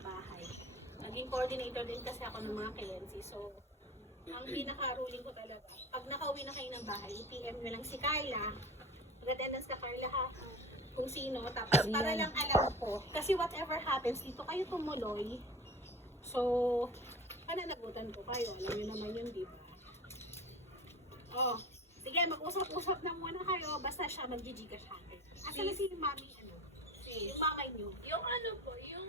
bahay. Naging coordinator din kasi ako ng mga KNC. So, ang pinaka-ruling ko talaga, pag nakauwi na kayo ng bahay, i-PM nyo lang si Carla. Mag-attendance ka, Carla, ha? Kung sino. Tapos, para lang alam ko. Kasi whatever happens, dito kayo tumuloy. So, pananagutan ko kayo. Alam nyo naman yun, di ba? Oh, sige, mag-usap-usap na muna kayo. Basta siya mag-gigigas sa akin. Asa na si mami, yung mamay nyo? Yung ano po, yung,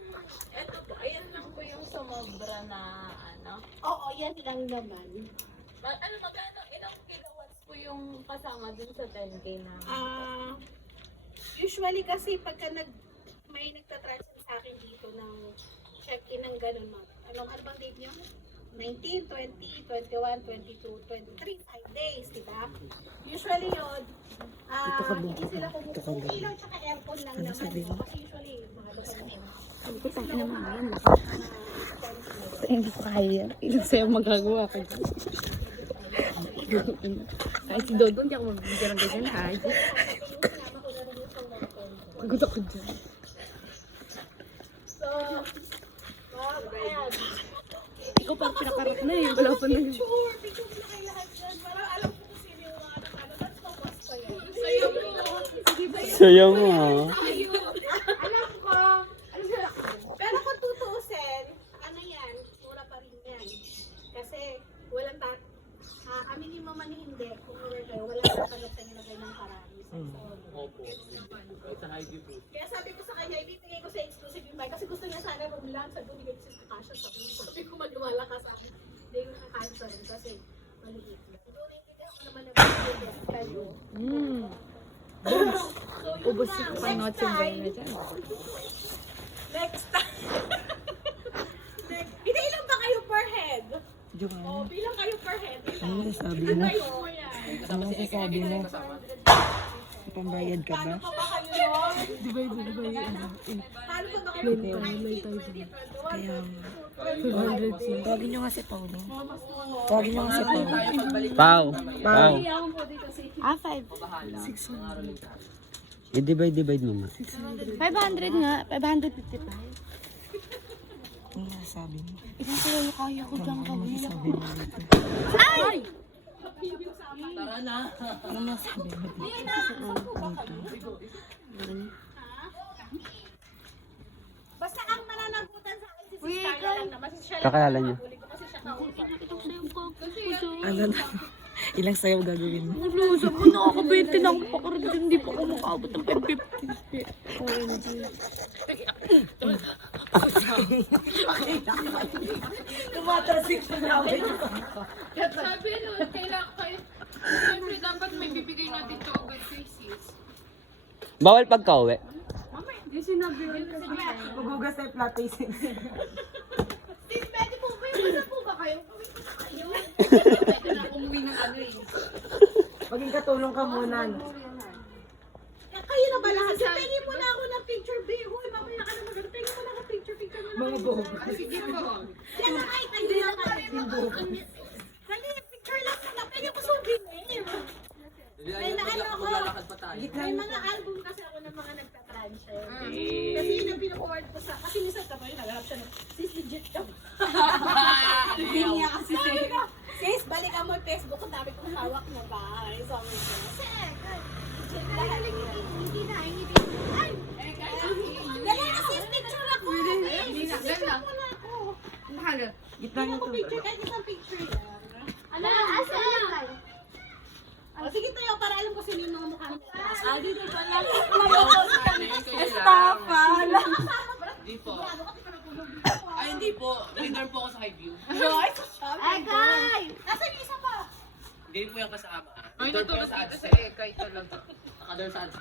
eto po, ayan lang po yung sumobra na, ano. Oo, yan lang naman. Ano magkano, ilang kilowatts po yung kasama dun sa 10K namin? Usually kasi pagka may nagtatransfer sa akin dito ng check-in ng ganun, ano bang date nyo? 19, 20, 21, 22, 23, 5 days, diba? Usually yun, hindi sila kung ilaw tsaka aircon lang naman. Kasi usually, mga lokal na Sabi ko, tangin na mga yan. Hindi ko kaya. Ilang sa'yo magagawa ka dyan. Kahit si Dodon, hindi ako magbibigyan ng ganyan, ha? Pagod ako dyan. So, ayan. Ikaw parang pinakarap na eh. Wala pa na yun. Sure, picture mo na kayo lahat dyan. Para alam ko kung sino yung mga nakano. That's the best pa yan. Sayang mo. Alam ko. Pero kung tutuusin, ano yan, mura pa rin yan. Kasi walang aminin mo man hindi, kung mura kayo, walang tatanggap sa nilagay ng karami. Opo. Sa high view po. Kaya sabi ko sa kanya, ibibigay ko sa exclusive yung bike. Kasi gusto niya sana room lang. Sabi ko, bigay ko sa kasha. Sabi ko, maniwala ka sa akin. Hindi ko kakansya rin kasi maliit lang. Ito, naiintindihan ko naman na bigay kayo. So, yun Ubus lang. yung panot yung bayo na dyan. Next time. Hindi, ilan ba kayo per head? Joanne. O, bilang kayo per head. Ano nasabi mo? Kayo mo yan. Ano nasasabi mo? Pambayad ka ba? Paano pa ba kayo nun? Divide. Paano pa ba kayo? Kaya, 200. Tawagin nyo nga si Paulo. Tawagin nyo nga si Paulo. Pau. Pau. 5. 600. I-divide mo nga. 500 nga. 555. Ano nasabi mo? Ilan sila yung kaya ko dyan kami? Ay! Tara na! Ano nasabi mo dito? Basta ang mananagutan sa akin si Sister lang naman. Siya lang Kakilala niya. huli ko kasi siya kausap. Ano na? Ilang sayaw gagawin mo? Ano, sabi ko nakaka-20 na ako pakaragyan, hindi pa ako makaabot ng 550. OMG. Tumatasik na namin. Sabi kailangan kayo, siyempre dapat may bibigay natin to agad kay sis. Bawal pagka-uwi. Magugas tayo platation. Sis, pwede po ba yung basta po ba kayo? Pwede na umuwi ng ano eh. Maging katulong ka muna. Kayo na ba lahat? Tingin mo na ako ng picture, babe. Hoy, mamaya ka na mag- tingin mo na ako picture mo na. Mga buhok. Sige po. Yan na ay, tayo na kayo. Dali, picture lang na. Pwede ko souvenir. May naano ako. May mga album kasi ako ng mga nagtatransfer. Kasi yun ang pinaforward ko sa, kasi minsan ka pa yun, nagharap siya ng, sis, legit ka ba? Hindi niya kasi sabi ko, sis, balikan mo yung Facebook ko, dami kong hawak na bahay. Sabi ko, sis, legit ka, hindi na, hindi. Ay! Dali na, sis, picture ako. Hindi na, Picture ganda. mo na ako. Gitna Hindi nyo ako to. picture, kahit isang picture lang. Ano, asan? O, sige tayo, para alam ko sino yung mga mukha nila. Dito pala. Estafa! Hindi po. Ay, hindi po. Winner po ako sa high view. Ay, guys! Nasaan yung isa pa? Hindi po yung kasama. Ay, Winner po natulog yung sa dito ads. sa Ekay talaga. Nakador sa ads.